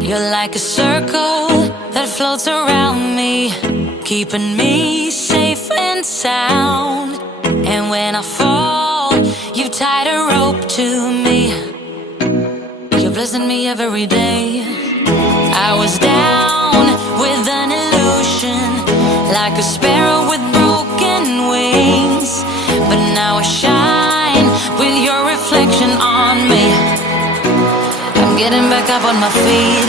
You're like a circle that floats around me, keeping me safe and sound. And when I fall, you've tied a rope to me. You're blessing me every day. I was down with an illusion, like a sparrow with broken wings, but now I shine with your reflection on me. I'm getting back up on my feet.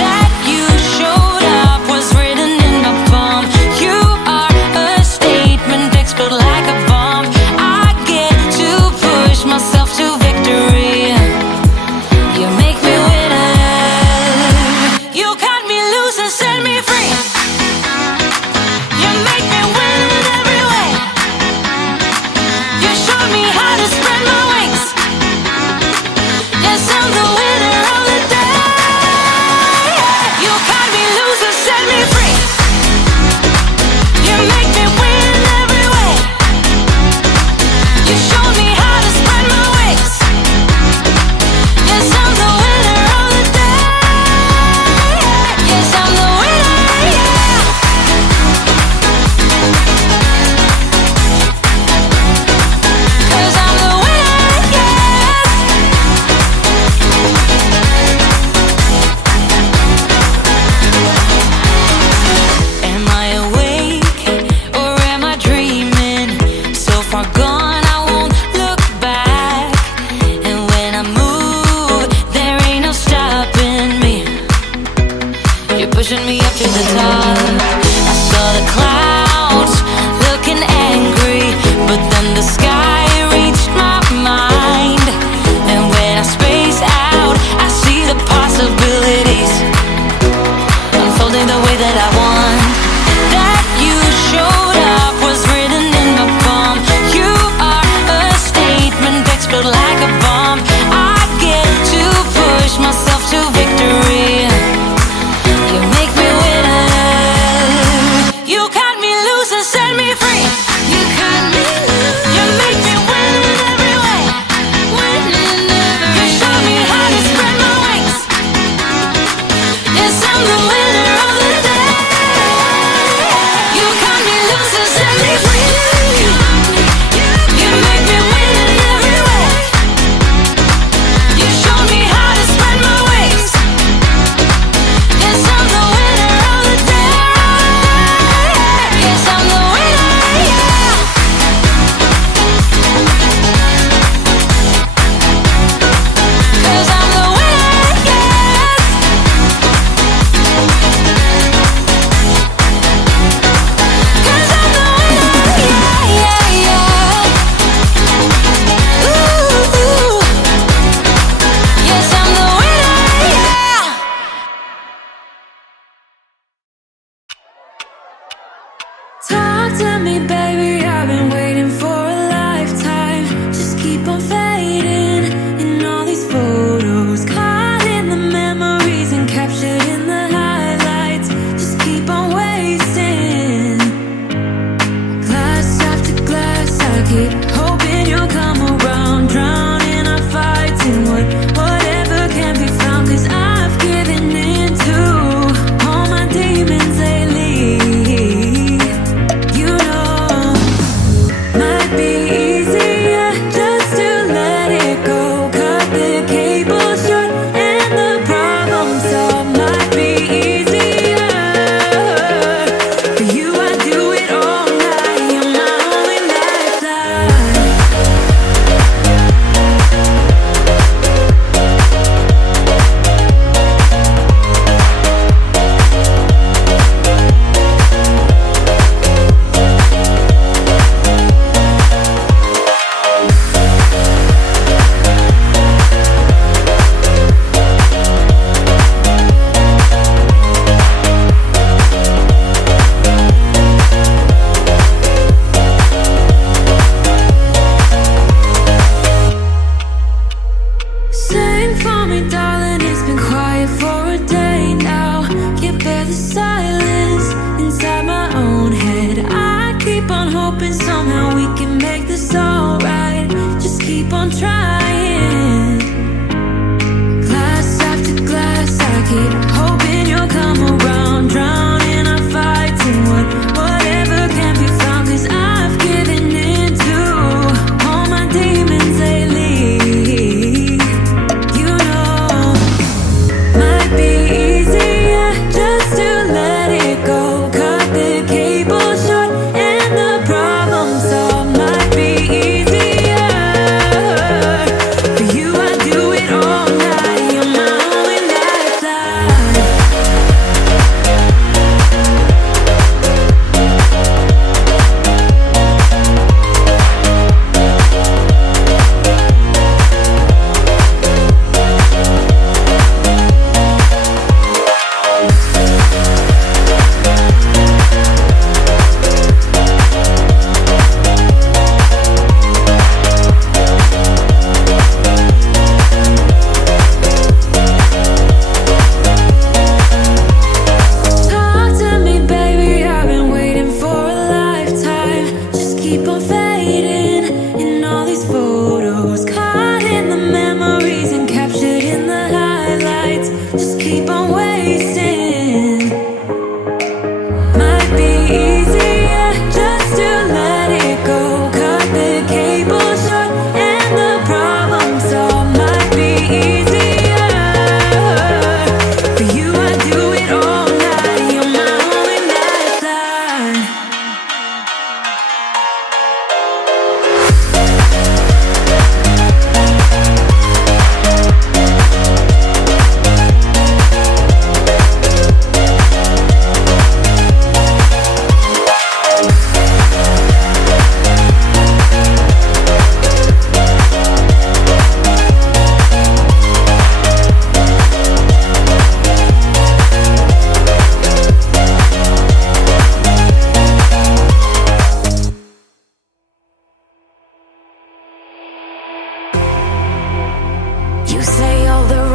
That you showed up was written in my palm. You are a statement, explode like a bomb. I get to push myself to victory. You make me winner. You cut me loose and set me free. You make me win in every way. You showed me how to spread my wings. Yes, I'm the winner of the day.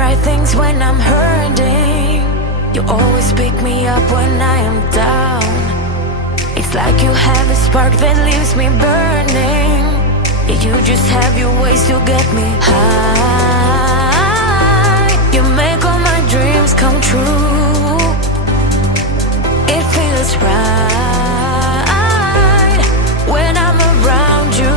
right things when I'm hurting. You always pick me up when I am down. It's like you have a spark that leaves me burning. Yeah, you just have your ways to get me high. You make all my dreams come true. It feels right when I'm around you.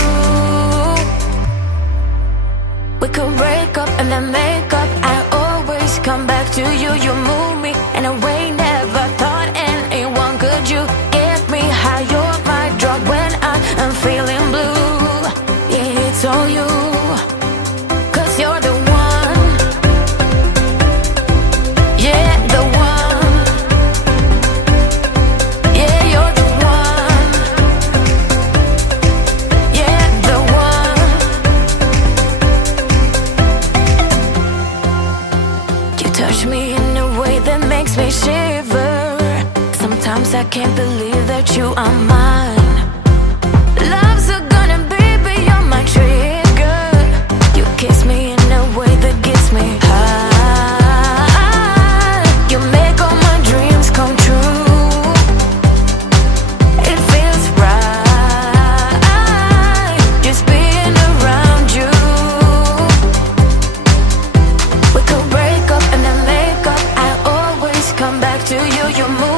We could break up and then make up. I always come back to you. You move me in a way never thought anyone could. You get me high. You're my drug when I am feeling blue. Yeah, it's all you, 'cause you're the one. Yeah, the one. Yeah, you're the one. Yeah, the one. You touch me in a way that makes me shiver. Sometimes I can't believe that you are mine. Love's a gun and baby, you're my trigger. You kiss me in a way that gets me high. You make all my dreams come true. It feels right just being around you. We could break up and then make up. I always come back to you. You move